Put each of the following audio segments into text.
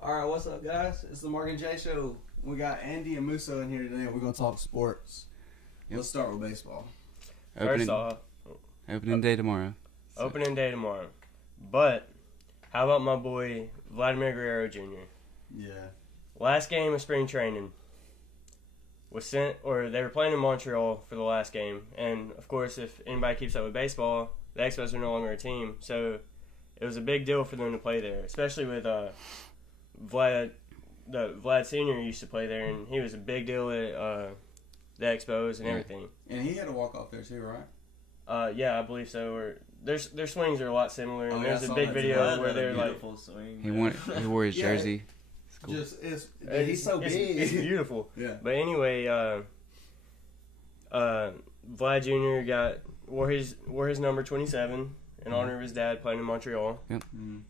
Alright, what's up, guys? It's the Marc and Jay Show. We got Andy and Musso in here today, and we're going to talk sports. Let's start with baseball. First off, opening day tomorrow. Opening day tomorrow. But, how about my boy, Vladimir Guerrero Jr.? Yeah. Last game of spring training they were playing in Montreal for the last game. And, of course, if anybody keeps up with baseball, the Expos are no longer a team. So, it was a big deal for them to play there, especially with Vlad Sr. used to play there, and he was a big deal at the Expos and everything. And he had a walk-off there too, right? Yeah, I believe so. Or their swings are a lot similar, and there's a big video where they're like, swing, he wore his jersey. It's cool. He's so big. It's beautiful. Yeah. But anyway, Vlad Jr. wore his number 27 in honor of his dad playing in Montreal. Yep.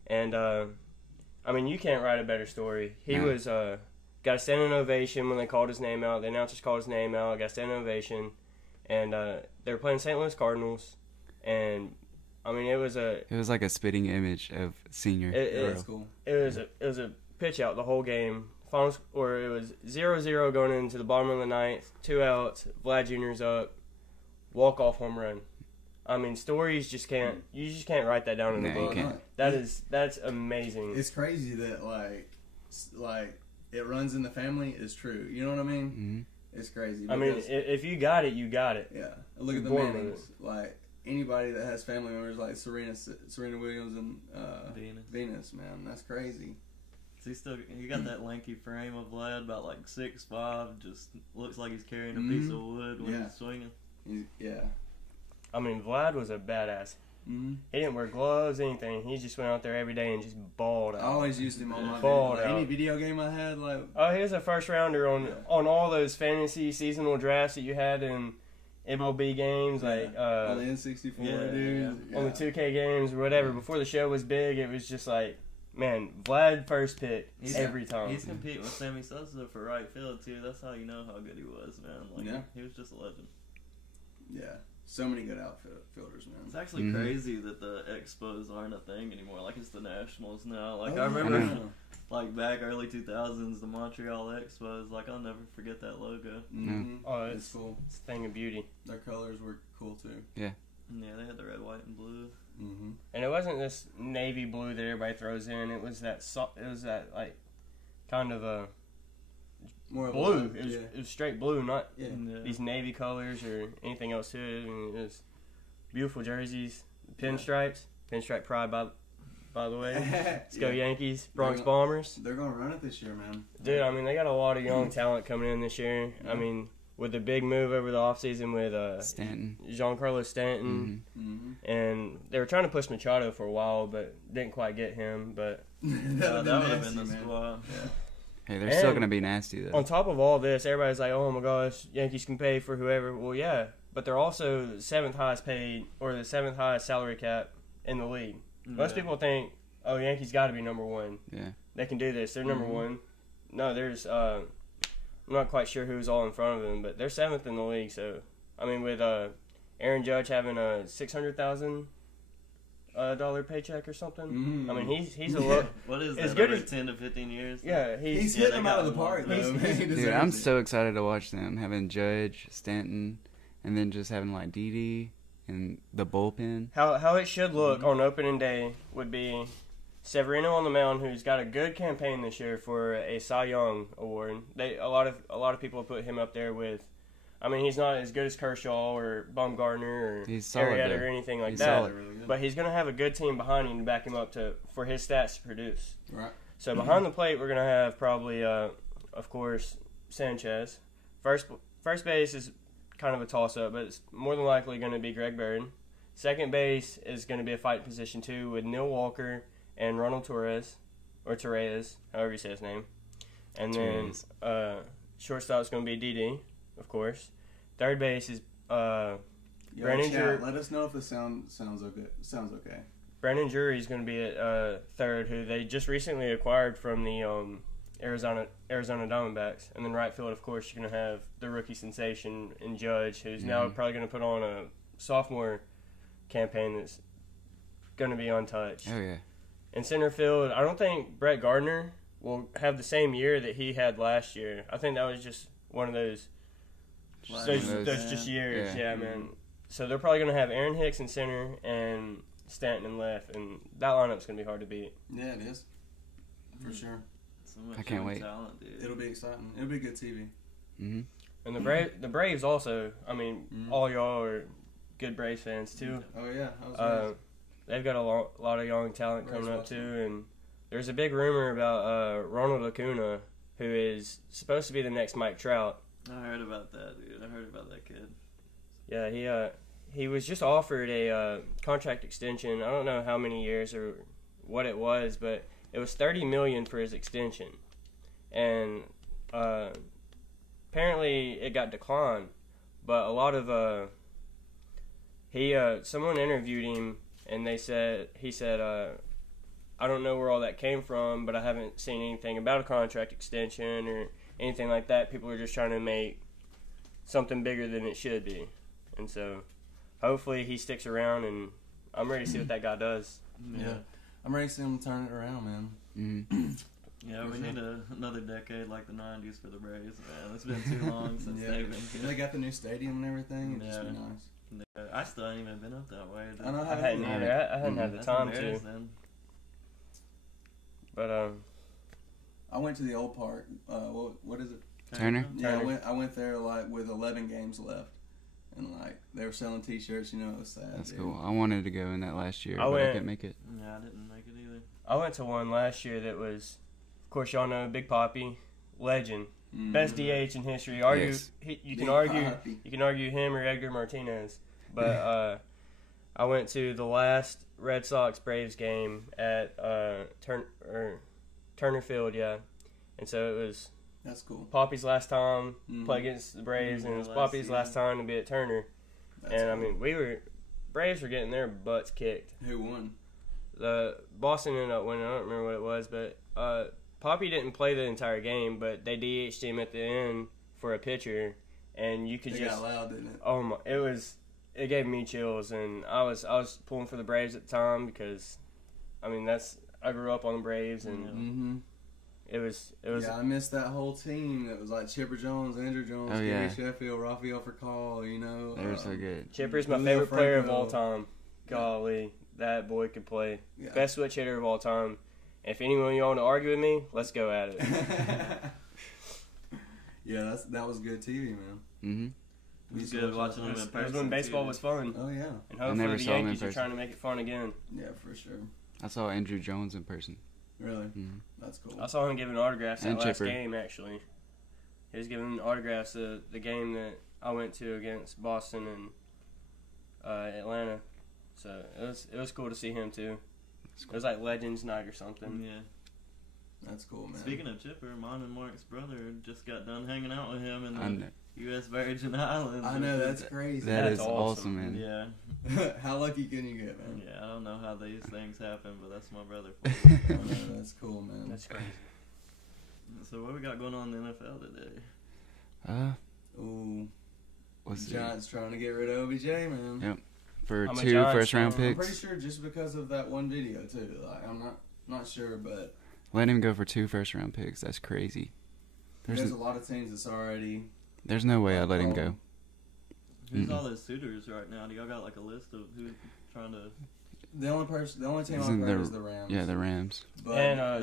And I mean, you can't write a better story. He was got a standing ovation when they called his name out. The announcers called his name out. Got a standing ovation, and they were playing St. Louis Cardinals. And I mean, it was like a spitting image of Senior. That's cool. It was a pitch out the whole game. Finals, or it was 0-0 going into the bottom of the ninth. 2 outs. Vlad Jr.'s up. Walk-off home run. I mean, stories you just can't write that down in the book. That's amazing. It's crazy that like it runs in the family is true. You know what I mean? Mm-hmm. It's crazy. I mean, if you got it, you got it. Yeah. Look at the Mannings. Like anybody that has family members like Serena Williams and Venus, man, that's crazy. He got that lanky frame of Vlad, about like 6'5", just looks like he's carrying a piece of wood when he's swinging. I mean, Vlad was a badass. Mm-hmm. He didn't wear gloves, anything. He just went out there every day and just balled out. I always used him on my balled any video game I had. He was a first rounder on all those fantasy seasonal drafts that you had in MLB games, on the N64, dude. On the 2K games or whatever. Before the show was big, it was just like, man, Vlad first pick every time. He's competing with Sammy Sosa for right field too. That's how you know how good he was, man. He was just a legend. Yeah. So many good outfielders, man. It's actually crazy that the Expos aren't a thing anymore. Like, it's the Nationals now. Like, I remember, like, back early 2000s, the Montreal Expos. Like, I'll never forget that logo. Mm-hmm. Oh, it's cool. It's a thing of beauty. Their colors were cool, too. Yeah. Yeah, they had the red, white, and blue. Mm-hmm. And it wasn't this navy blue that everybody throws in. It was that, like, kind of a... More blue. It was straight blue, not these navy colors or anything else to it. I mean, it was beautiful jerseys, pinstripes, pinstripe pride by the way. Let's go Yankees, Bronx Bombers. They're gonna run it this year, man. Dude, I mean, they got a lot of young talent coming in this year. I mean, with the big move over the offseason with Giancarlo Stanton, and they were trying to push Machado for a while, but didn't quite get him. But that would have been the squad. Yeah. Hey, they're still going to be nasty, though. On top of all this, everybody's like, oh my gosh, Yankees can pay for whoever. Well, yeah, but they're also the 7th highest paid, or the 7th highest salary cap in the league. Most people think, oh, Yankees got to be number one. Yeah. They can do this. They're number one. No, there's, I'm not quite sure who's all in front of them, but they're 7th in the league. So, I mean, with Aaron Judge having a $600,000 dollar paycheck or something. I mean, he's a lot. What is as that? good Over as 10 to 15 years. Yeah, he's hitting them out of the park. Though. Dude, I'm so excited to watch them having Judge, Stanton, and then just having like Didi and the bullpen. How it should look on opening day would be Severino on the mound, who's got a good campaign this year for a Cy Young award. A lot of people put him up there with. I mean, he's not as good as Kershaw or Bumgarner or Arrieta or anything like that. But he's going to have a good team behind him to back him up for his stats to produce. Right. So behind the plate, we're going to have probably, of course, Sanchez. First base is kind of a toss-up, but it's more than likely going to be Greg Bird. Second base is going to be a fight position, too, with Neil Walker and Ronald Torres, or Torres, however you say his name. And then shortstop is going to be Didi. Of course. Third base is Brandon Drury. Let us know if the sounds okay. Brandon Drury is going to be at third, who they just recently acquired from the Arizona Diamondbacks. And then right field, of course, you're going to have the rookie sensation in Judge, who's now probably going to put on a sophomore campaign that's going to be untouched. Oh, yeah. In center field, I don't think Brett Gardner will have the same year that he had last year. I think that was just one of those just years. Yeah, man. So they're probably going to have Aaron Hicks in center and Stanton in left, and that lineup's going to be hard to beat. Yeah, it is. For sure. So much I can't wait. Talent, dude. It'll be exciting. It'll be good TV. Mm-hmm. And the Braves also, I mean, all y'all are good Braves fans too. Oh, yeah. They've got a lot of young talent coming up too, and there's a big rumor about Ronald Acuna, who is supposed to be the next Mike Trout. I heard about that, dude. I heard about that kid. Yeah, he was just offered a contract extension. I don't know how many years or what it was, but it was $30 million for his extension, and apparently it got declined. But a lot of someone interviewed him, and he said I don't know where all that came from, but I haven't seen anything about a contract extension or anything like that. People are just trying to make something bigger than it should be. And so hopefully he sticks around, and I'm ready to see what that guy does. Yeah. I'm ready to see him turn it around, man. Mm-hmm. Yeah, we need another decade like the 90s for the Braves, man. It's been too long since they've been good. They got the new stadium and everything. It'd just be nice. Yeah. I still ain't even been up that way. I know I hadn't either. I hadn't had the time to. Then. But I went to the old park. What is it? Turner? Yeah, I went there like with 11 games left, and like they were selling T-shirts. You know, it was sad. That's cool. I wanted to go in that last year, but I couldn't make it. Yeah, I didn't make it either. I went to one last year that was, of course, y'all know Big Papi, legend, best DH in history. You can argue him or Edgar Martinez, but I went to the last Red Sox Braves game at Turner Field, and so it was. That's cool. Papi's last time play against the Braves, and it was Papi's last time to be at Turner. That's cool. I mean, Braves were getting their butts kicked. Who won? The Boston ended up winning. I don't remember what it was, but Papi didn't play the entire game, but they DH'd him at the end for a pitcher, and you could It got loud, didn't it? Oh my! It gave me chills, and I was pulling for the Braves at the time because, I mean, I grew up on the Braves, and it was. Yeah, I missed that whole team. That was like Chipper Jones, Andrew Jones, Gary Sheffield, Rafael Furcal. You know, they were so good. Chipper's my favorite player of all time. Golly, that boy could play. Yeah. Best switch hitter of all time. If anyone you want to argue with me, let's go at it. Yeah, that was good TV, man. Mm-hmm. It was good watching them in person. It was when baseball was fun. Oh, yeah. And hopefully the Yankees are trying to make it fun again. Yeah, for sure. I saw Andrew Jones in person. Really? Mm-hmm. That's cool. I saw him giving autographs that last game, actually. He was giving autographs the game that I went to against Boston and Atlanta. So it was cool to see him, too. Cool. It was like Legends Night or something. Yeah. That's cool, man. Speaking of Chipper, mine and Marc's brother just got done hanging out with him in the U.S. Virgin Islands. I know, that's crazy. That's awesome, man. Yeah. How lucky can you get, man? Yeah, I don't know how these things happen, but that's my brother for you. Oh, no, that's cool, man. That's crazy. So what we got going on in the NFL today? Giants trying to get rid of OBJ, man. Yep. For 2 first-round picks. I'm pretty sure just because of that one video, too. Like, I'm not sure, but... Let him go for 2 first-round picks. That's crazy. There's a lot of teams that's already... There's no way I'd let him go. Who's all those suitors right now? Do y'all got like a list of who's trying to... The only team I've heard is the Rams. Yeah, the Rams. But and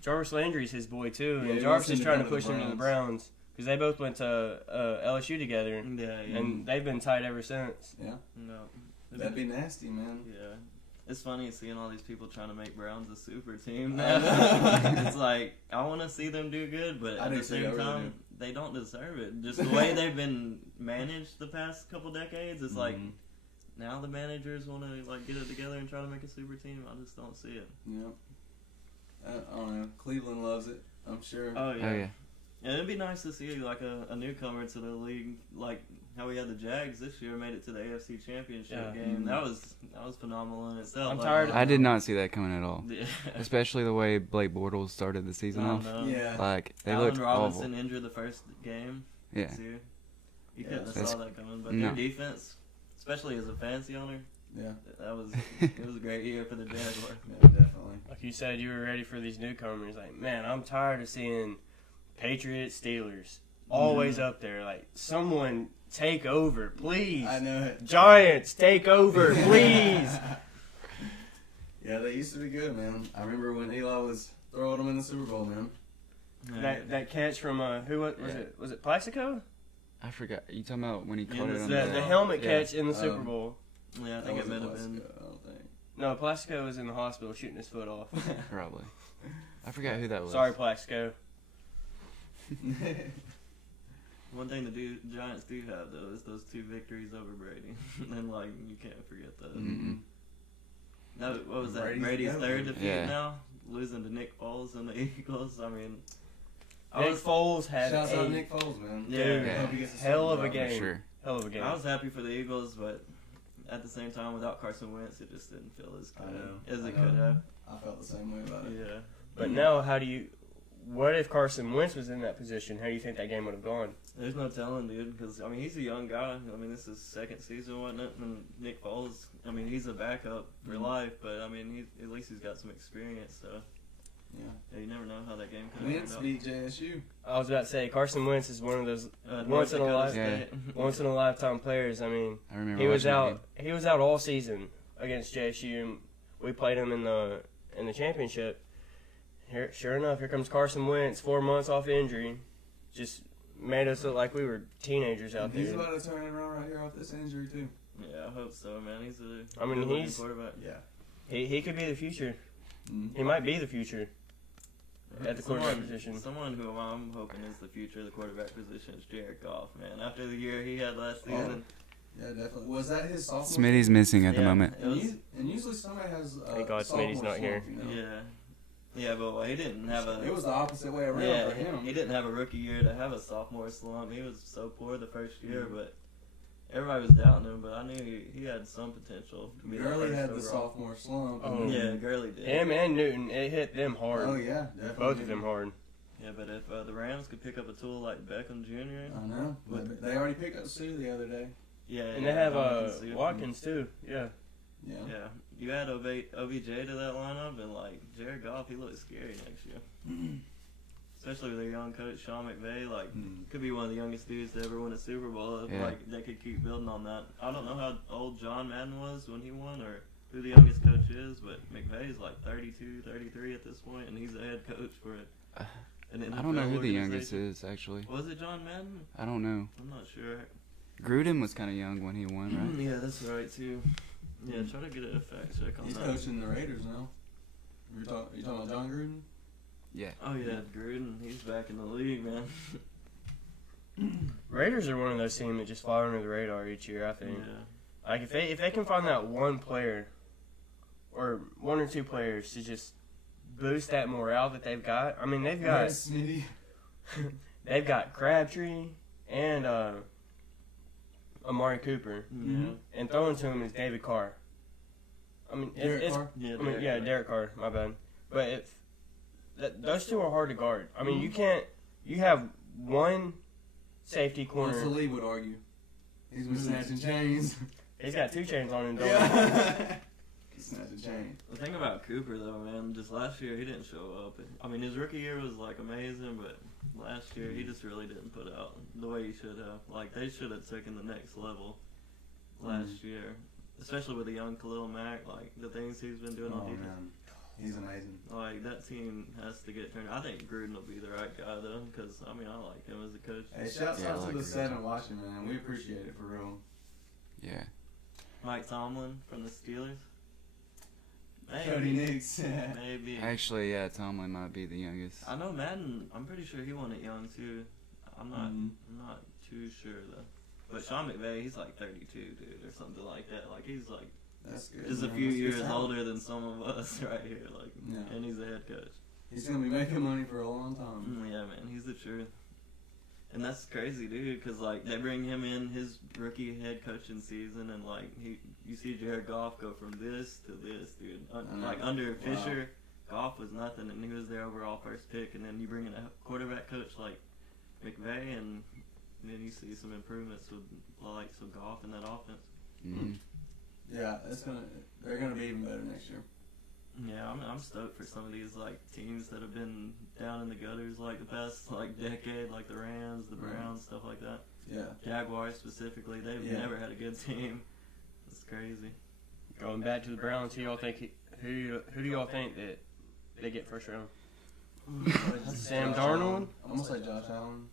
Jarvis Landry's his boy, too. Yeah, and Jarvis is trying to push him to the Browns. Because they both went to LSU together. Yeah. And they've been tight ever since. Yeah. No. That'd be nasty, man. Yeah. It's funny seeing all these people trying to make Browns a super team now. It's like, I want to see them do good, but at the same time, they don't deserve it. Just the way they've been managed the past couple decades, it's like, now the managers want to like get it together and try to make a super team. I just don't see it. Yeah. I don't know. Cleveland loves it, I'm sure. Oh, yeah. Yeah, it'd be nice to see like a newcomer to the league, like how we had the Jags this year, made it to the AFC Championship game. That was phenomenal in itself. I'm tired. I did not see that coming at all. Yeah. Especially the way Blake Bortles started the season off. Yeah. Like they Allen looked Robinson awful. Injured the first game. Yeah. You couldn't have saw that coming, but their defense, especially as a fantasy owner, Yeah. It was a great year for the Jaguars. Yeah, definitely. Like you said, you were ready for these newcomers. Like, man, I'm tired of seeing Patriots, Steelers always up there. Like, someone take over, please. I know it. Giants, take over, please. Yeah, they used to be good, man. I remember when Eli was throwing them in the Super Bowl, man. That catch from who was it? Was it Plaxico? I forgot. You talking about when he caught it on The helmet catch in the Super Bowl. Yeah, I think it might have been. I don't think. No, Plaxico was in the hospital shooting his foot off. Probably. I forgot who that was. Sorry, Plaxico. One thing the Giants do have, though, is those 2 victories over Brady. And, like, you can't forget that. Mm-hmm. Now, what was that? Brady's third defeat now? Losing to Nick Foles and the Eagles. I mean... Nick Foles had Shouts out Nick Foles, man. Yeah. Hell of a game. Sure. Hell of a game. I was happy for the Eagles, but at the same time, without Carson Wentz, it just didn't feel as good as it could have. I felt the same way about it. Yeah. But now, what if Carson Wentz was in that position? How do you think that game would have gone? There's no telling, dude, because, I mean, he's a young guy. I mean, this is his second season, wasn't it? And Nick Foles, I mean, he's a backup for life, but, I mean, at least he's got some experience, so. Yeah, you never know how that game could Wentz beat JSU. I was about to say, Carson Wentz is one of those once in a lifetime players. I mean, I remember he was out all season against JSU, and we played him in the championship. Sure enough, here comes Carson Wentz, 4 months off injury, just made us look like we were teenagers out there. He's about to turn it around right here off this injury too. Yeah, I hope so, man. He's a he's quarterback. Yeah, he could be the future. Mm-hmm. He might be the future. At the quarterback position. Someone who I'm hoping is the future of the quarterback position is Jared Goff, man. After the year he had last season. Yeah, definitely. Was that his sophomore? Smitty's missing at the moment. And usually somebody has thank God Smitty's not here. You know? Yeah, but he didn't have a... It was the opposite way around for him. He didn't have a rookie year to have a sophomore slump. He was so poor the first year, but everybody was doubting him, but I knew he had some potential to be Gurley had the sophomore slump. Oh, yeah, Gurley did. Him and Newton, it hit them hard. Oh, yeah, definitely. Both of them hard. Yeah, but if the Rams could pick up a tool like Beckham Jr. I know. But they already picked up Sue the other day. Yeah. And they have Watkins, too. Yeah. Yeah. You add OBJ to that lineup, and, like, Jared Goff, he looks scary next year. Especially with their young coach, Sean McVay, like, could be one of the youngest dudes to ever win a Super Bowl. Like, they could keep building on that. I don't know how old John Madden was when he won or who the youngest coach is, but McVay's like 32, 33 at this point, and he's the head coach for it. I don't know who the youngest is, actually. Was it John Madden? I don't know. I'm not sure. Gruden was kind of young when he won, right? Yeah, that's right, too. Yeah, try to get a fact check on He's that. coaching the Raiders now. You talking about John Gruden? Yeah. Oh, yeah, Gruden. He's back in the league, man. Raiders are one of those teams that just fly under the radar each year, I think. Yeah. Like, if they can find that one player or one or two players to just boost that morale that they've got. I mean, they've got they've got Crabtree and Amari Cooper, and throwing to him is David Carr. I mean, Derek Carr. My bad. But if those two are hard to guard. I mean, you have one safety corner. That's what Lee would argue. He's been snatching chains. He's got 2 chains on him. He's snatching chains. The thing about Cooper, though, man, just last year he didn't show up. I mean, his rookie year was like amazing, but last year he just really didn't put out the way he should have. Like, they should have taken the next level last year, especially with the young Khalil Mack. Like, the things he's been doing on defense. Man. He's amazing. Like, that team has to get turned. I think Gruden will be the right guy, though, because, I mean, I like him as a coach. Hey, shouts out to the 7 watching, man. We appreciate it, for real. Yeah. Mike Tomlin from the Steelers. Maybe. Cody Nix. Maybe. Actually, yeah, Tomlin might be the youngest. I know Madden, I'm pretty sure he won it young, too. I'm not too sure, though. But Sean McVay, he's like 32, dude, or something like that. Like, he's like... That's good. Just a few years older than some of us right here, like, and he's a head coach. He's gonna be making money for a long time. Yeah, man, he's the truth. And that's crazy, dude, because, like, they bring him in his rookie head coaching season, and, like, you see Jared Goff go from this to this, dude. Like, under Fisher, Goff was nothing, and he was their overall first pick, and then you bring in a quarterback coach like McVay, and then you see some improvements with the likes of Goff in that offense. Mm-hmm. Yeah, they're gonna be even better next year. Yeah, I'm stoked for some of these like teams that have been down in the gutters like the past like decade, like the Rams, the Browns, stuff like that. Yeah, Jaguars specifically, they've never had a good team. It's crazy. Going back to the Browns, who do y'all think that they get first round? Sam Darnold? I'm gonna say Josh Allen.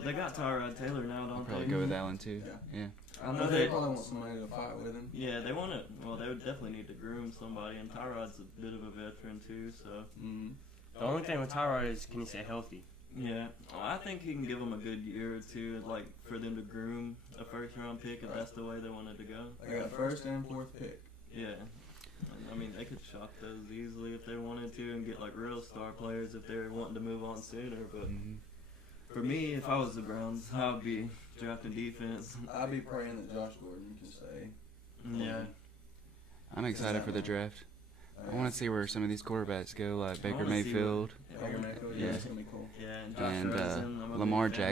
They got Tyrod Taylor now, don't Probably they? go with Allen too. Yeah. I know They probably want somebody to fight with him. Yeah, they want to. Well, they would definitely need to groom somebody, and Tyrod's a bit of a veteran too. So. The only thing with Tyrod is, can you stay healthy? Yeah, well, I think he can give them a good year or two, like for them to groom a first-round pick, if that's the way they wanted to go. They got first and fourth pick. Yeah, I mean they could shop those easily if they wanted to, and get like real star players if they're wanting to move on sooner. But for me, if I was the Browns, I would be drafting defense. I'd be praying that Josh Gordon can stay. Yeah, I'm excited for the draft. I want to see where some of these quarterbacks go, like Baker Mayfield. Baker Mayfield, yeah, it's gonna be cool. Yeah, And Josh Rosen, I'm a Lamar big fan of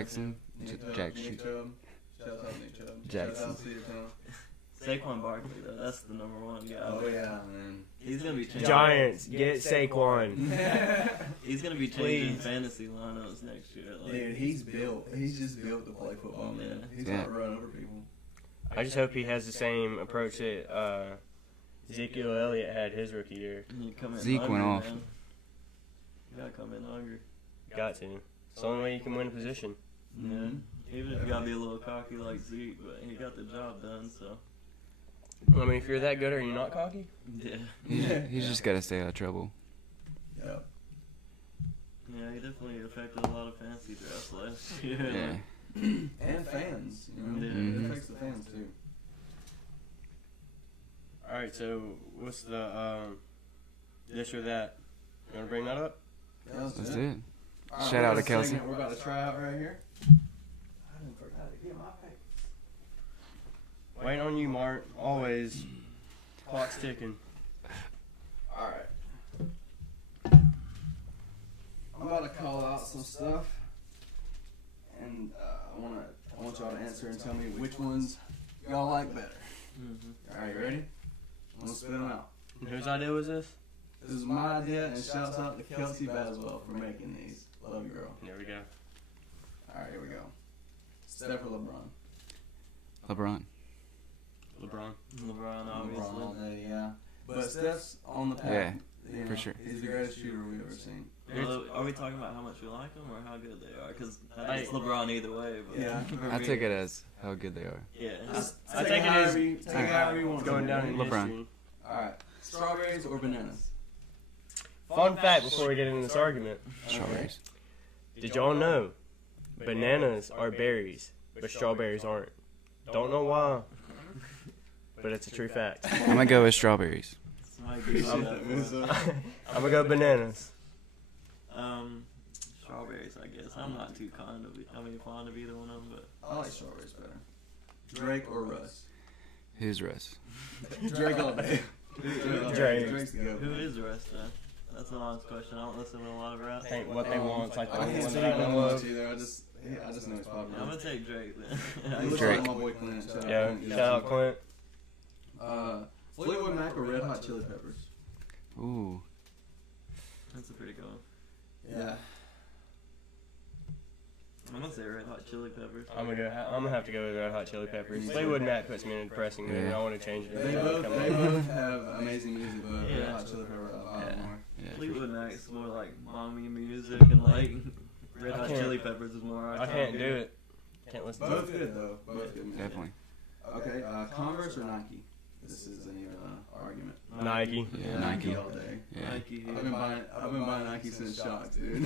Jackson. Nick Chubb. Shout out Nick Chubb. Jackson. Shout out to your town. Saquon Barkley, though, that's the number one guy. Oh yeah, man. He's gonna be changing. Giants, get Saquon. He's gonna be changing fantasy lineups next year. Like, Dude, he's built. He's just built to play football, man. He's not run over people. I just hope he has the same approach that Ezekiel Elliott had his rookie year. You come in Zeke hungry, went off. Man. You gotta come in hungry. Got to. It's the only way you can win a position. Yeah. Even if you gotta be a little cocky like Zeke, but he got the job done, so. I mean, if you're that good, are you not cocky? Yeah. He's just got to stay out of trouble. Yep. Yeah, he definitely affected a lot of fantasy drafts last year. Yeah. And fans, you know. Yeah. It affects the fans too. All right, so what's the this or that? You want to bring that up? Yeah, That's it. All right, Shout out we to got a Kelsey. segment We're about to try out right here. I didn't forget to get my pick. Waiting on you, Mark. Always. Clock's ticking. All right. I'm about to call out some stuff, and I want y'all to answer and tell me which ones y'all like better. All right, you ready? I'm gonna spit them out. Whose idea was this? This is my idea, and shouts out to Kelsey Baswell for making these. Love you, girl. There we go. All right, here we go. Steph or LeBron? LeBron. LeBron, obviously. LeBron all day, yeah. But Steph's on the path. Yeah, you know, for sure. He's the greatest shooter we've ever seen. Well, are we talking about how much we like them or how good they are? Because it's LeBron either way. But Yeah. I take it as how good they are. Yeah. I take it as take it however you want. going down in LeBron. history. All right. Strawberries or bananas? Fun fact before we get into this argument. Strawberries. Did y'all know bananas are berries, but strawberries aren't? Don't know why, but it's a true fact. I'm going to go with strawberries. I'm gonna go bananas. Strawberries, I guess. I'm not too fond of either one of them, but I like strawberries better. Drake or Russ? Who's Russ? Drake all day. Drake. Drake's the goat. who is the rest though? That's an honest question. I don't listen to a lot of rap. I think what they want, like the I only can't one say that I that know much of. either. I just know he's popular. I'm gonna take Drake He then. looks Drake. like my boy Clint. Shout out Yeah, Clint. shout out Clint. Fleetwood Mac or Red Hot Chili Peppers? Ooh. That's a pretty good one. Yeah. I'm gonna say Red Hot Chili Peppers. I'm gonna have to go with Red Hot Chili Peppers. Fleetwood Mac puts me in a depressing mood. Yeah. I want to change it. They both have amazing music, but Red Hot Chili Peppers I love more. Yeah. Fleetwood Mac is more like mommy music, and like Red Hot can't- Chili Peppers is more. I can't do it. Can't listen to Both it. good though. Both good. Man. Definitely. Okay. Converse or Nike? This isn't even an argument. Nike. Yeah, Nike. all day. Yeah. Nike. I've been buying Nike since Shock, dude.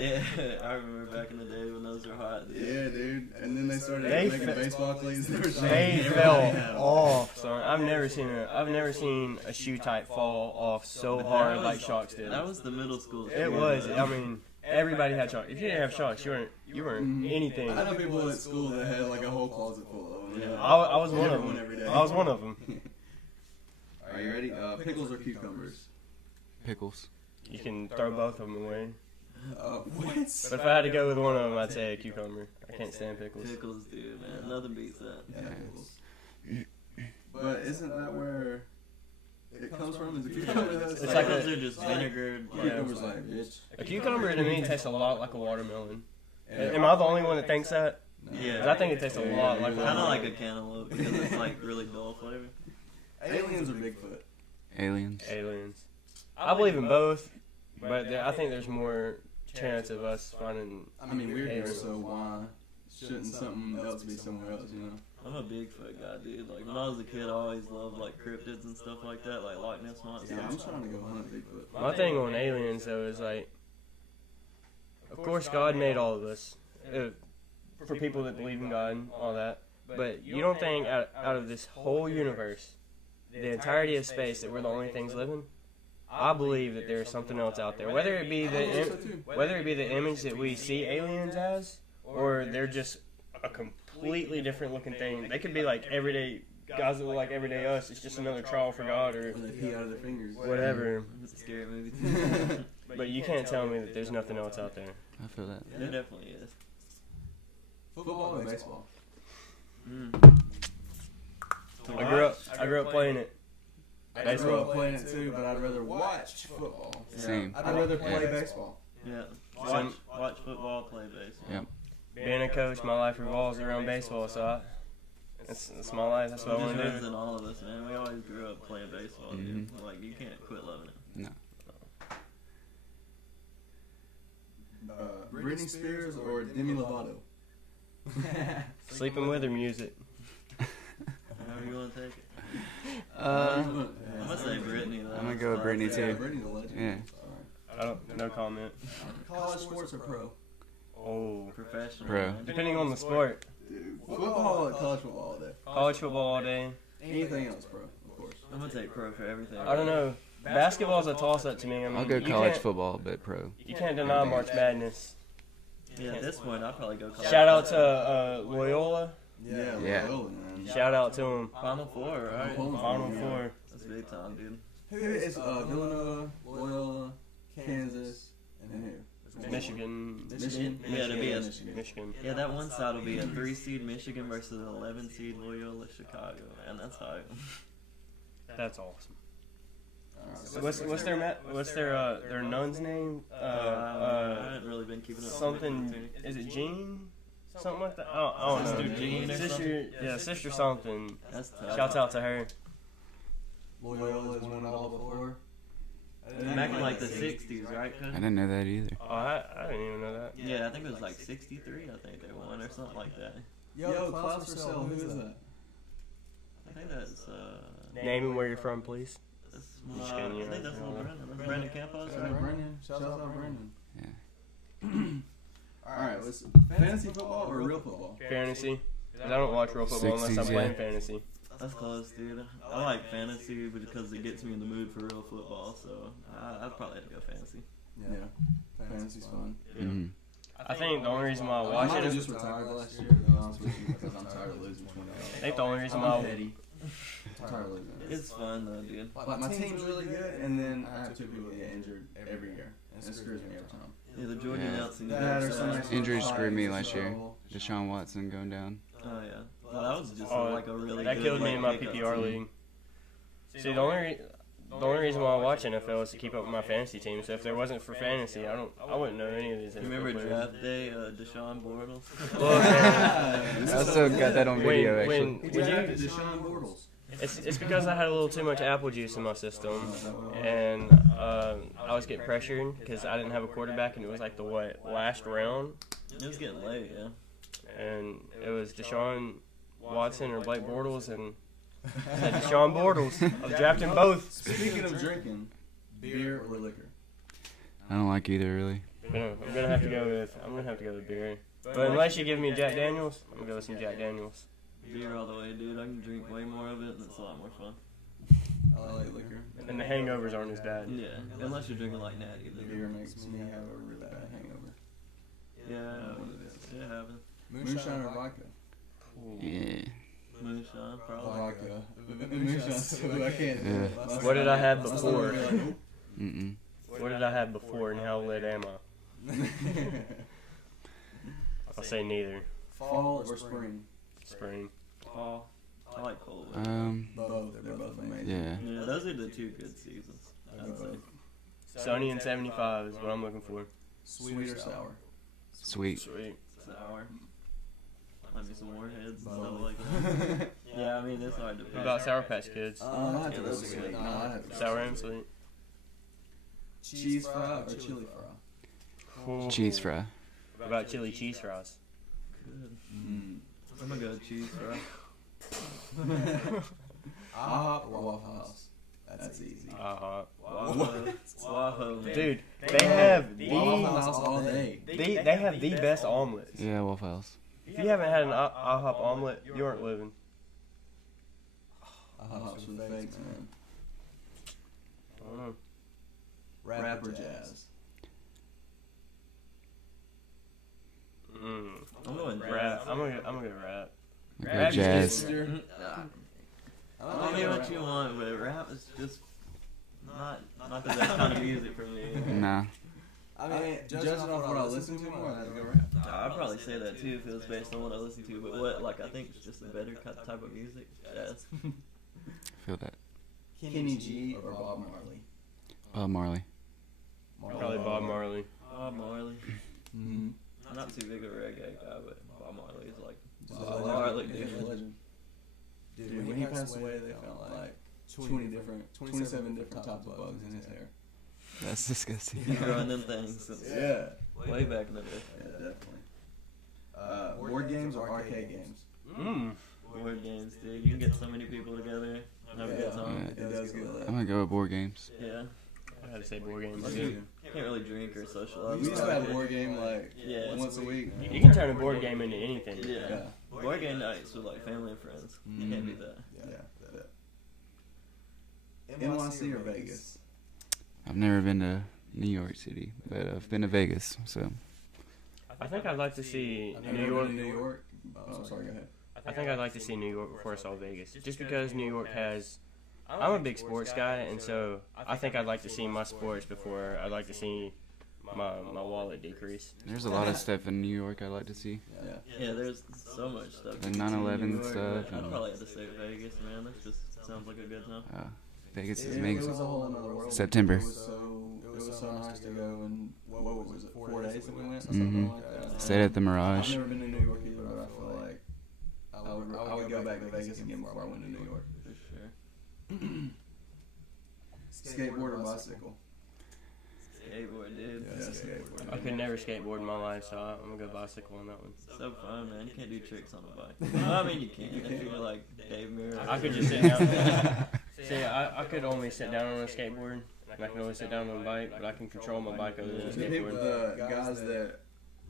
Yeah, I remember back in the day when those were hot. Dude. Yeah, dude. And then they started They making baseball cleats. They fell off, son. I've never seen a shoe type fall off so hard like Shocks did. That was the middle school. It was. I mean, everybody had Shocks. If you didn't have Shocks, you weren't anything. I know people at school that had like a whole closet full of them. Yeah. I was one of Everyone them. every day. I was one of them. Are you ready? Pickles or cucumbers? Pickles. You can throw both of them away. What? But if I had to go with one of them, I'd say a cucumber. I can't stand pickles. Pickles, dude, man. Nothing beats that. Yeah, pickles. But isn't that where it comes from? Is a cucumber? It's like those are just vinegar. Cucumber's like, bitch. A cucumber to me tastes a lot like a watermelon. Am I the only one that thinks that? No. Yeah. 'Cause I think it tastes a lot like Kind of watermelon. like a cantaloupe because it's like really dull flavor. Aliens or Bigfoot? Aliens. Aliens. I believe in both, but I think there's more chance of us finding. I mean, we're here, aliens. so why shouldn't something else be somewhere else, you know? I'm a Bigfoot guy, dude. Like when I was a kid, I always loved like cryptids and stuff like that, like Loch Ness monster. Yeah, I'm trying to go hunt Bigfoot. My thing on aliens though is like, of course God made all of us, for people that believe in God and all that. But you don't think out of this whole universe, the entirety of space, that we're the only things living? I believe that there's something else out there. Whether it be the image that we see aliens as, or they're just a completely different looking thing. They could be like everyday guys that look like everyday us. It's just another trial for God or Or they pee out of their fingers. whatever. It's a scary movie. Too. But you can't tell me that there's nothing else out there. I feel that. There definitely is. Football or baseball? I grew up playing it. I grew up playing it too, but I'd rather watch football. Same. I'd rather play baseball. Yeah. Watch football, play baseball. Yep. Being a coach, my life revolves around baseball, so it's my life. That's what I want It to runs do. in all of us, man. We always grew up playing baseball, dude. Like you can't quit loving it. No. Britney Spears or Demi Lovato? Sleeping with her music. However you want to take it. I'm I'm gonna say Brittany though. gonna go with Brittany Yeah, too. Britney's a legend. Yeah. I don't. No comment. College sports or pro? Oh, Professional. Pro. man. depending on the sport. Dude, football or college football all day? College football all day. Anything else, pro, of course. I'm gonna take pro for everything. I don't know. Basketball's a toss-up to me. I mean, I'll go you college can't- football, but pro. You can't deny March Madness. Yeah, at this point I'd probably go college. Shout out to Loyola. Yeah. Yeah. Loyola, man. Shout out to him. Final Four, right? Final Four. That's big time, dude. Who is Villanova, Loyola, Kansas, and who? Michigan. Michigan? Yeah, to be a- Michigan. Yeah, that one side will be a 3-seed Michigan versus an 11-seed Loyola Chicago, man. That's hype. That's awesome. Alright, So what's their nun's name? I haven't really been keeping up. Something. Is it Jean? Something like that. I don't know. Sister Jean or Sister. Yeah, Sister something. That's tough. Shouts out to her. Loyola has won it all before. Back in like the 60s, right? I didn't know that either. Oh, I didn't even know that. Yeah, I think it was like 63. I think they won or something like that. Yo, Klaus Purcell, who is that? I think that's Name and where you're from, please. that's Michigan, I think that's little Brendan. That's Brendan Campos, Shout right? out Brendan. Shout out Brendan. Yeah. Alright, let's fantasy football or real football? Fantasy. 'Cause I don't watch real football unless I'm 60s, playing yeah. fantasy. That's close, dude. I like fantasy because it gets me in the mood for real football. So I'd probably have to go fantasy. Yeah. Fantasy's fun. Mhm. I think the only reason why I I watch might it have is. just retired last year, to be honest with you, because I'm tired of losing $20. I think the only reason I'm why. petty. I'm tired of losing. It's fun though, dude. Like, my team's really good, and then I have two people that get injured every year. And it screws me every time. Yeah, the Jordan Yeah. Nelson. That or something. Injuries screwed me last year. Deshaun Watson going down. Oh yeah. Well, that was just Oh, like a really That good, killed me like, in my pickup PPR team. league. See, the only reason why I watch NFL is to keep up with my fantasy team. So if there wasn't for fantasy, I wouldn't know any of these. You NFL remember players. draft day, Deshaun Bortles? Look, man, I also got that on video actually. He when drafted you, Deshaun Bortles. it's because I had a little too much apple juice in my system, and I was getting pressured because I didn't have a quarterback, and it was like the last round, It was getting late, yeah. and it was Deshaun Watson or Blake Bortles, and I said Deshaun Bortles. I was drafting both. Speaking of drinking, beer or liquor? I don't like either really. I'm gonna have to go with beer. But unless you give me Jack Daniels, I'm gonna go with some Jack Daniels. Beer all the way, dude. I can drink way more of it, and it's a lot more fun. I like liquor. And the hangovers aren't as bad. Yeah, unless you're drinking like natty. The then- beer makes me have a really bad hangover. Yeah, What it is. it happens. Moonshine or vodka? Yeah. Moonshine, probably. Vodka. Moonshine's too. I can't do it. Yeah. What did I have My stomach before? would be like, "Nope." Mm-mm. What did I have before, and how lit am I? I'll say neither. Fall or spring? Spring. Fall. I like Cold. Both. They're both amazing. Yeah. Yeah, those are the two good seasons. I'd say. Sunny and 75 is what I'm looking for. Sweet or sour? Sweet. Sweet. Sour. Might be some warheads and stuff like that. Yeah, I mean, it's hard to pick. What about Sour Patch Kids? I have to go sweet. No, I have to go Sour and sweet. Cheese fry or chili fry? Cool. Cheese fry. What about chili cheese fries? Good. Mm. I'm gonna go cheese fry. IHOP or Waffle House? That's easy. Wahoo. Dude, they have Waffle House the all day. they have the best omelets. Yeah, Waffle House. If you haven't had an IHOP omelet, you aren't living. IHOP's for the fakes, man. I don't know. Rap or jazz? I'm going Rap. I'm gonna go rap. Go Rap jazz. I mean, what you want, but rap is just not the best kind of music for me. Nah. I mean, judging off what I listen to more, I'd go rap. I'd probably say that too if it was based on what I listen to, but what, like, I think it's just a better type of music. Jazz. Feel that. Kenny G or Bob Marley? Bob Marley. Probably Bob Marley. Bob Marley. Mm-hmm. I'm not too big of a reggae guy, but Bob Marley is like Bob Marley, Marley, dude. legend. Dude, when he passed away, they found like 27 different types of bugs in his hair. That's disgusting. He's growing them things since Yeah. way back in the day. Yeah, definitely. Board games or arcade games? Board games, dude. You can get so many people together and have a good time. It does get I'm gonna go with board games. Yeah. I had to say board games. You can't really drink or socialize. We used to have a board game like Yeah. once a week. You can turn a board game into anything. Yeah. Board game nights with like family and friends. You can't beat that. NYC or Vegas? I've never been to New York City, but I've been to Vegas, so. I think I'd like to see I've New never York. been to New York. Oh, sorry, go ahead. I think I'd like to see New York before I saw Vegas, just because New York has. I'm a big sports guy, and so I think I'd like to see my sports before I'd like to see my wallet decrease. There's a lot of stuff in New York I'd like to see. Yeah, there's so much stuff. The 9/11 stuff. I'd And, probably have to say Vegas, man. That just sounds like a good time. Vegas is It amazing. was a whole another world. September. It was so nice to go and what was it? 4 days that we went, or Mhm. something like that. Stayed at the I've Mirage. never been to New York either, but I feel like I would go back to Vegas again before I went to New York. For sure. Skateboard or bicycle? Skateboard, dude. Yeah, skateboard. I could never skateboard in my life, so I'm gonna go bicycle on that one. So fun, man. You can't do tricks on a bike. Well, I mean, you can if you're like Dave Mirror. I could just sit down. See, I could only sit down on a skateboard, and I can only sit down on a bike, but I can control my bike over the skateboard. The guys that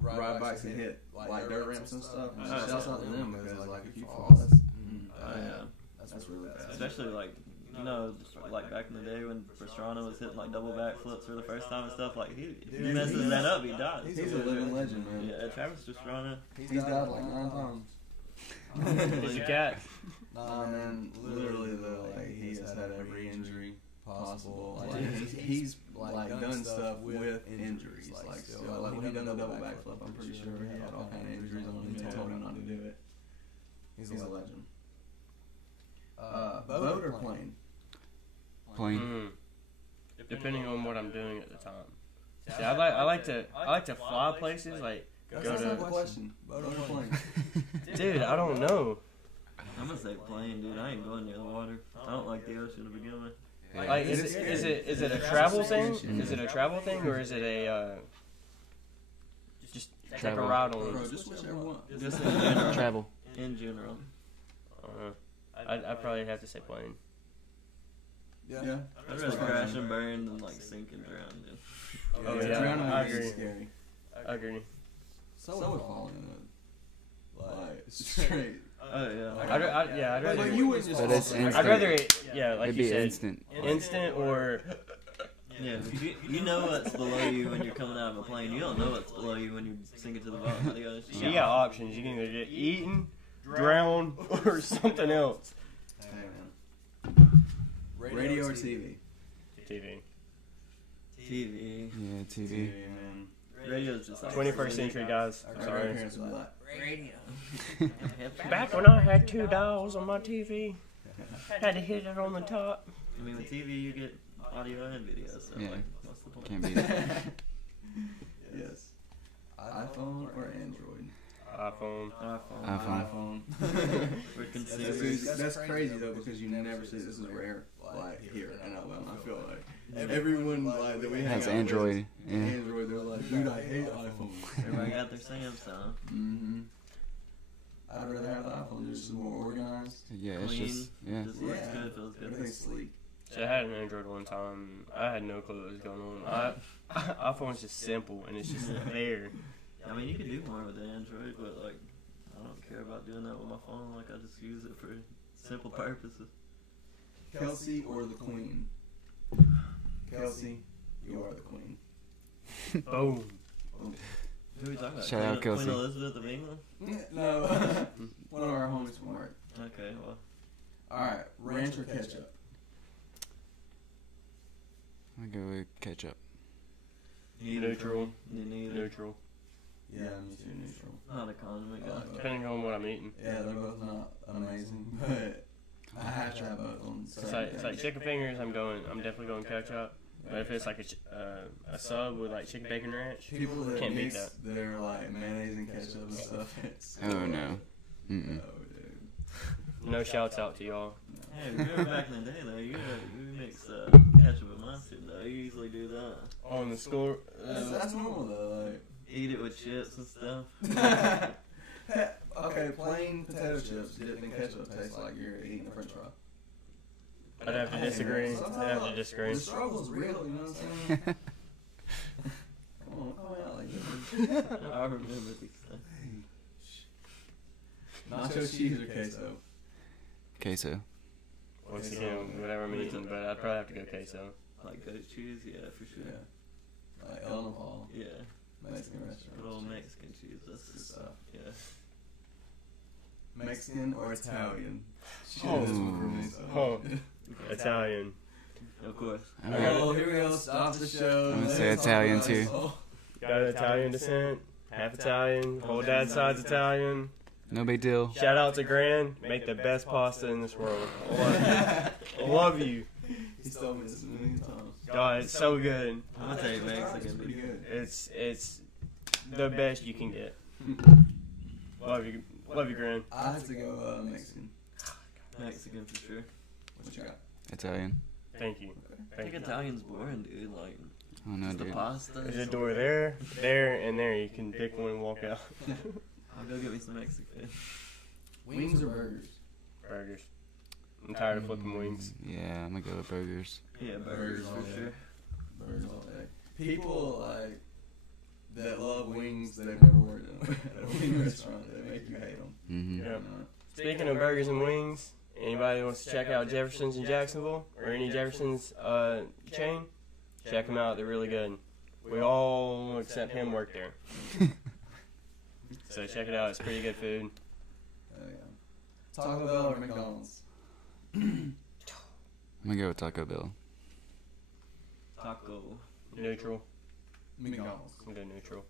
ride bikes and hit like dirt ramps and stuff, shouts out to them because like if you fall, that's really bad. Especially like, you know, like back in the day when Pastrana was hitting like double backflips for the first time and stuff, like if he messes that up, he dies. He's a living legend, man. Yeah, Travis Pastrana. He's died like 9 times. Is your cat? Nah, man, literally though, like he has had every injury possible. Like he's like done stuff with injuries. Like still, like when he done the double backflip, I'm pretty sure he had all kind of injuries on him. They told him not to do it. He's a legend. Boat or plane? Plane. Depending on what I'm doing at the time. See, I like to fly places like. That's a simple question. Boat or plane? Dude, I don't know. I'm gonna say plane, dude. I ain't going near the water. I don't like the ocean to begin with. Like, is it a travel thing? Is it a travel thing, or is it a just take a Travel. ride on? Bro, just whichever one. Just in general. Travel. In general. I'd probably have to say plane. Yeah. I'd rather crash and burn than like sink and drown, dude. Oh, yeah, drowning I would be agree. scary. I agree. So would falling in the like straight. Oh yeah. I'd rather. But you wouldn't just. But it's fall instant. I'd rather, like It'd you be said, instant. or Yeah, but you know what's below you when you're coming out of a plane. You don't know what's below you when you're sinking to the bottom of the ocean. you got options. You can either get eaten, drowned, or something else. Hey, man. Radio or TV? TV. TV. Yeah, TV. Man. Radio's it's just like 21st century guys. Our Sorry. grandparents would be like, radio. Back when I had 2 dials on my TV, had to hit it on the top. I mean, with TV you get audio and video, so Yeah. like, what's the point? Can't beat it. Yes. iPhone or Android? iPhone. We're consumers. That's crazy though, because you never see, this is rare, like here in Alabama. I feel like everyone like that we hang Has out Android. with, Yeah. Android, they're like, dude, I hate iPhone. Everybody got their Samsung. Mm-hmm. I'd rather have the iPhone, just more organized. Yeah, it's Clean. just yeah. Just looks good, feels good. Everything's sleek. So I had an Android one time. I had no clue what was going on. iPhone's just simple and it's just there. I mean, you could do more with the Android, but like, I don't care about doing that with my phone. Like, I just use it for simple purposes. Kelsey or the Queen? Kelsey, you are the Queen. Boom. Who are we talking about? Shout out, Kelsey. Queen Elizabeth of England? No, one of our homies from Marc. Okay, well. Alright, ranch or ketchup? I'm gonna go with ketchup. Neutral. Neither. Neutral. Yeah, me too, neutral. Not a condiment guy. Depending on what I'm eating. Yeah, they're both not amazing, but I have to have both on. It's like chicken fingers. I'm definitely going ketchup. But if it's like a sub with like chicken bacon ranch, People that can't beat mix that. their like mayonnaise and ketchup and stuff. It's Oh no. Mm-mm. No, dude. no shouts out to y'all. Hey, remember back in the day though, you mix ketchup and mustard though. You usually do that. On the school. That's normal though. Like, Eat it with chips and stuff. okay, plain potato chips dipped in ketchup tastes like you're eating a French fry. I'd have to disagree. I'd have to disagree. The struggle's real, you know what I'm saying? Come on, come out like that. I remember these things. Nacho cheese or queso? Queso. Once again, whatever I'm eating, but I'd probably have to go queso. Like goat cheese, yeah, for sure. Yeah. Like Elm Hall, Yeah. Mexican restaurant. Good old Mexican cheese. That's Good just stuff. yeah. Mexican or Italian? Shit, Oh. this one for me so Oh. much. Italian. Of course. Alright. Oh, here we go. Stop the show. I'm gonna say Let's Italian, talk too. about- Got Italian descent. Half Italian. Whole dad's side's Italian. No big deal. Shout out to Gran. Make the best pasta in this world. I love you. I love you. He's told me this a million times. God, it's so good. I'm gonna take It's Mexican. pretty good. It's the best you can get. Love you, Gran. I have to go Mexican. Mexican for sure. What you got? Italian. Thank you. I Thank think you. Italian's boring, dude. Like, Oh no, just the dude. pasta. There's a door there, and there. You can pick one and walk out. I'll go get me some Mexican. Wings or burgers? Burgers. I'm tired of flipping wings. Yeah, I'm gonna go with burgers. Yeah, burgers all for day. sure. Burgers all day. People like that love wings that have never worked at a wing restaurant. They make you hate them. Mm-hmm. Yeah. Speaking of burgers and wings, anybody wants to check out Jefferson's in Jacksonville or any Jefferson's chain? Check them out. They're really good. We all except him work there. So check it out. It's pretty good food. Oh, yeah. Taco Bell or McDonald's? I'm gonna go with Taco Bell. Taco. Neutral. McDonald's. I'm good neutral.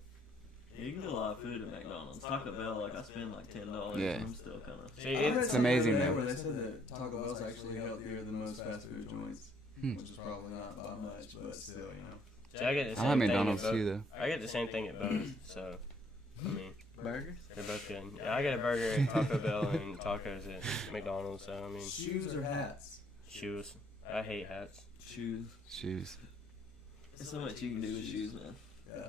Yeah, you can get a lot of food at McDonald's. Taco Bell, like I spend like $10. Yeah. And I'm still kind of. See, I read it's something amazing, the other day though. Where they said that Taco Bell's actually healthier than most fast food joints, Hmm. which is probably not by much, but still, you know. see, I get the I same like thing McDonald's at both. too, though. I get the same thing at both. So, I mean, Burgers? they're both good. Yeah, I get a burger at Taco Bell and tacos at McDonald's. So I mean, Shoes or hats? shoes. I hate hats. Shoes. Shoes. There's so much you can do with shoes, man. Yeah.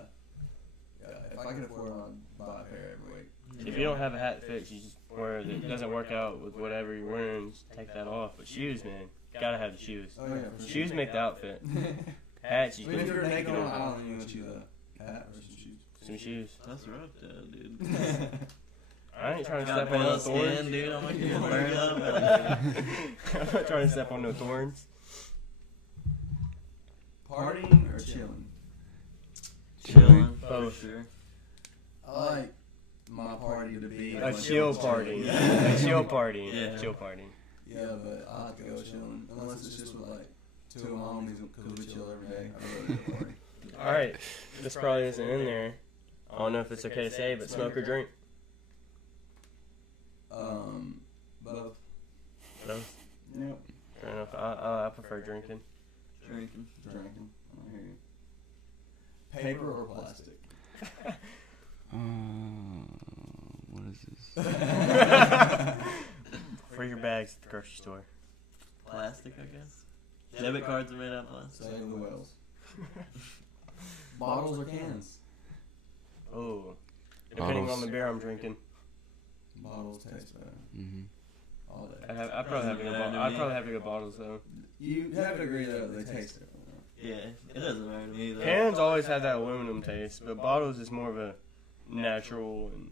Yeah. If I could afford it, I'd buy a pair every week. If you don't have a hat that fits, you just wear it doesn't work out with whatever you're wearing, just take that off. But shoes, man, you gotta have the shoes. Oh yeah. For Shoes sure. make the outfit. Hats, you I mean, if you're can naked on an island, you would choose a hat or some shoes. some shoes. That's rough, dude. I ain't trying to Got step on no pale skin, thorns. dude. I'm like, you're burned up. I'm not trying to step on no thorns. Partying or chilling? Chilling, for Both. sure. I like my party to be A chill party. A chill party. Yeah. Chill party. Yeah, but I like to go chilling unless it's just with like two of my homies because we chill every day. I really do a party. All right, this probably isn't in there, I don't know if it's okay to say, but smoke or drink? Both. Both? Yep. Fair enough. I prefer drinking. Drinking. I hear you. Paper or plastic? What is this? For your bags at the grocery store. Plastic, I guess. Debit cards are made out of plastic. Save the whales. Bottles or cans? Oh. Depending on the beer I'm drinking. Bottles taste better. Mm-hmm. All day. I'd probably have to go bottles though. You have to agree that they taste different. Yeah, it doesn't matter to me though. Cans always have that aluminum taste, but bottles is more of a natural and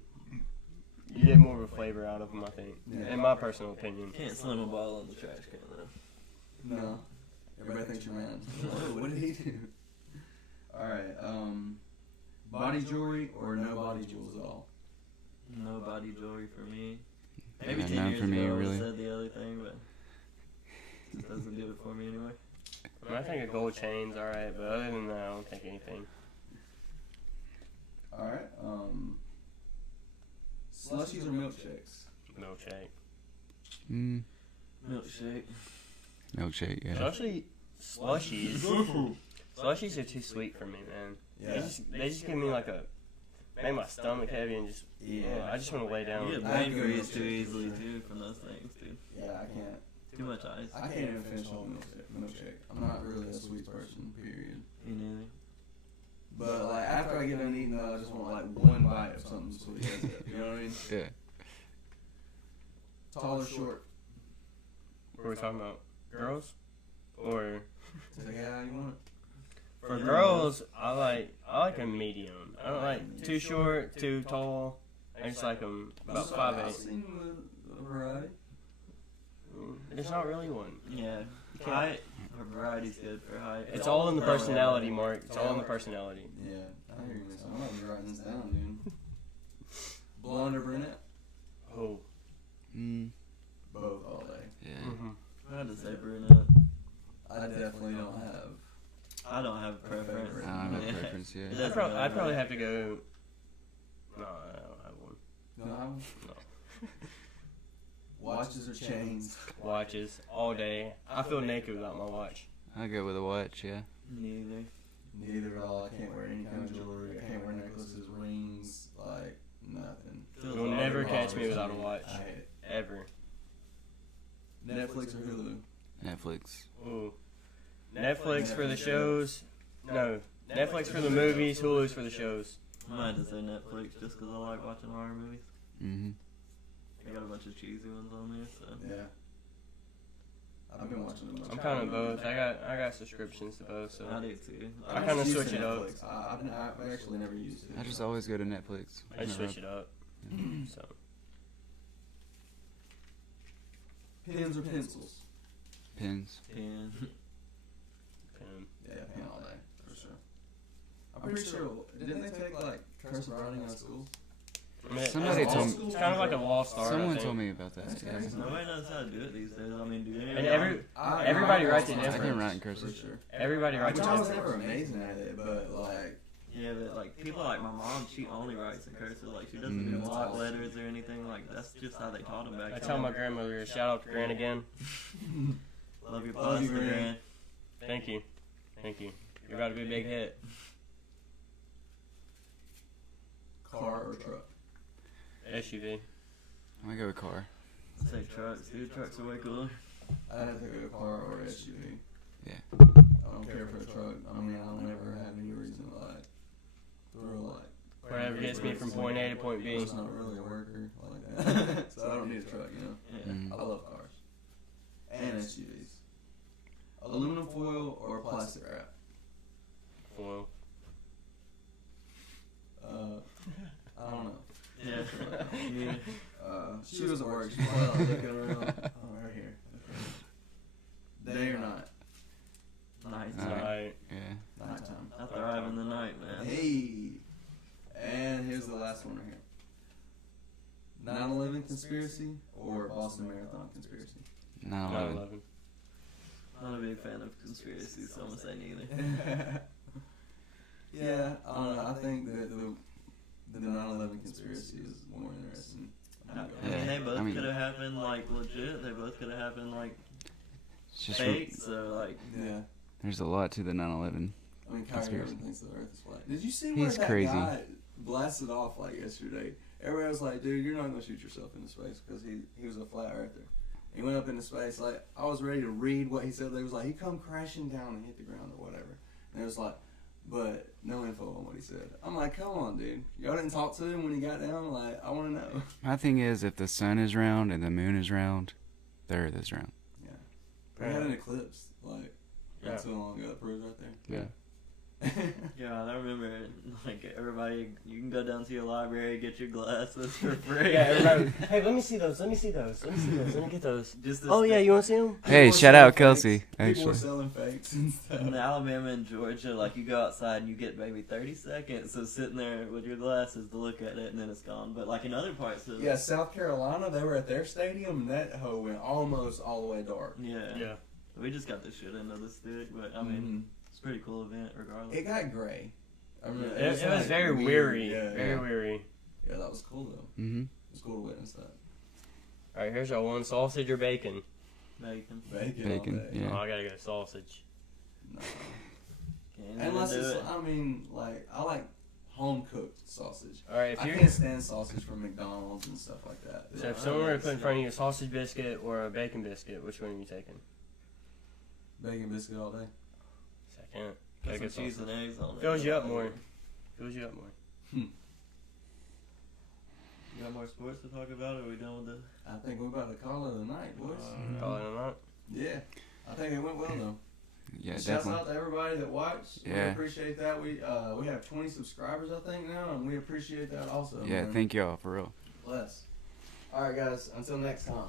you get more of a flavor out of them, I think. Yeah. In my personal opinion. Can't slam a bottle in the trash can though. No. Everybody thinks you're mad. Whoa, what did he do? Alright, body jewelry or no body jewels at all? No body jewelry for me. Maybe Yeah, 10 none years for me, ago I really. said the other thing, but it doesn't do it for me anyway. I think a gold chain's alright, but other than that, I don't think anything. Alright, slushies or milkshakes? Milkshake. Milkshake. Milkshake, yeah. Especially slushies. Slushies are too sweet for me, man. Yeah. They just give me like make my stomach heavy and just, I just want to lay down. You get brain freeze too easily too from those things, dude. Yeah, I can't. Too much ice. I can't even finish a whole milkshake. I'm not really a sweet person, period. Me neither. But like after I get done eating, though, I just want like one bite of something sweet. That's it. You know what I mean? Yeah. Tall or short? What are we talking about? Girls? Or Take it how you want it. for girls, I like a medium. I don't like too short, too tall. I just like them about I've 5'8". seen a variety. There's not really one. Yeah. Height or variety's good for height. It's all in the personality, Mark. It's all in the personality. Yeah, I hear you. I'm not writing this down, dude. Blonde or brunette? Oh. Both all day. Yeah. I had to say brunette. I definitely don't have. I don't have a preference. I don't have a Yeah. preference, yeah. It doesn't I'd matter. probably have to go. No, I don't have one. You don't have one? No. Watches or chains? Watches all day. I feel naked without my watch. I'll go with a watch, yeah. Neither. Neither at all. I can't wear any kind of jewelry. I can't wear necklaces, rings, like nothing. You'll never catch me without a watch. I hate it. Ever. Netflix or Hulu? Netflix. Ooh. Netflix for the shows. No. Netflix for the movies. Hulu's for the shows. I might have to say Netflix just because I like watching horror movies. Mm-hmm. They got a bunch of cheesy ones on there, so. Yeah. I've been watching them. I'm kind of both. I got subscriptions to both, so I do too. I kinda switch it up. I've actually never used it. I just always go to Netflix. I just switch it up. So Pens or pencils? Pens. And Yeah, pen all day, for sure. I'm pretty sure, didn't they take like cursive writing out of school? I mean, Somebody it's told me- it's kind of like a lost art. Someone I think. told me about that. That's Yeah. crazy. nobody knows how to do it these days. I mean, do any And I- everybody writes it I I different. can write in For cursive. sure. Everybody writes Which it I was different. never amazing at it, but like, Yeah, but like people like my mom, she only writes in cursive. Like she doesn't do block letters or anything. Like that's just how they taught them back I then. tell my grandmother, shout out to Gran again. Love your Love you, pasta, Gran. Gran. Thank you. You're about to be a big hit. car or truck? SUV. I go with car. I'd say trucks, dude. Trucks are way cooler. I'd have to go car or SUV. Yeah. I don't care for a truck. I mean, I don't ever have any reason to like throw like. Whatever gets me from point A to point I'm B. just not really a worker like that, so I don't need a truck. You know, Yeah. Mm. I love cars and SUVs. Aluminum foil or plastic wrap? Foil. I don't know. Yeah. Me- She was at work. She's like, looking around. Oh, right here. Day or night? Night. Alright. Yeah. Nighttime. I thrive in the night, man. Hey, and here's the last one right here. 9/11 conspiracy or Boston Marathon conspiracy? 9/11. 9/11. Not a big fan of conspiracies, so I'm gonna say neither. Yeah, I don't know. I think that is more interesting. I mean, they both could have happened like legit. They both could have happened like fake. So like, yeah. There's a lot to the 9/11. I mean, Kyrie Irving thinks the Earth is flat. Did you see where that guy blasted off like yesterday? Everybody was like, "Dude, you're not gonna shoot yourself into space because he was a flat earther." He went up into space. Like, I was ready to read what he said. They was like, he come crashing down and hit the ground or whatever. And it was like, but no info on what he said. I'm like, come on, dude. Y'all didn't talk to him when he got down? Like, I want to know. My thing is, if the sun is round and the moon is round, the Earth is round. Yeah. We had an eclipse, like, not too long ago. That proves right there. Yeah. Yeah, I remember, like, everybody, you can go down to your library, get your glasses for free. Yeah, everybody, hey, let me see those, let me get those. Just yeah, you want to see them? Hey, shout out Kelsey, People were actually. selling fakes and stuff. In Alabama and Georgia, like, you go outside and you get maybe 30 seconds of sitting there with your glasses to look at it, and then it's gone. But, like, in other parts of... Yeah, South Carolina, they were at their stadium, and that hoe went almost all the way dark. Yeah. We just got the shit into the stick, but, I mean... It's a pretty cool event, regardless. It got gray. I mean, it was very weary. Very weary. Yeah, that was cool, though. Mm-hmm. It was cool to witness that. All right, here's our one: sausage or bacon. Bacon. Bacon, all day. yeah. Oh, I gotta go sausage. No. Can't Unless even do it's, it. I mean, like, I like home-cooked sausage. All right, if I you're can't stand sausage from McDonald's and stuff like that. so if someone were to put in front of you a sausage biscuit or a bacon biscuit, which one are you taking? Bacon biscuit all day. Second. Put Gotta some go cheese and eggs on it. Fills you up more. You got more sports to talk about, or are we done with this? I think we're about to call it a night, boys. Call it a night. Yeah. I think it went well, though. Yeah, Shouts definitely. out to everybody that watched. We Yeah. appreciate that. We have 20 subscribers, I think, now, and we appreciate that also. Yeah, man. thank y'all, for real. Bless. All right, guys. Until next time.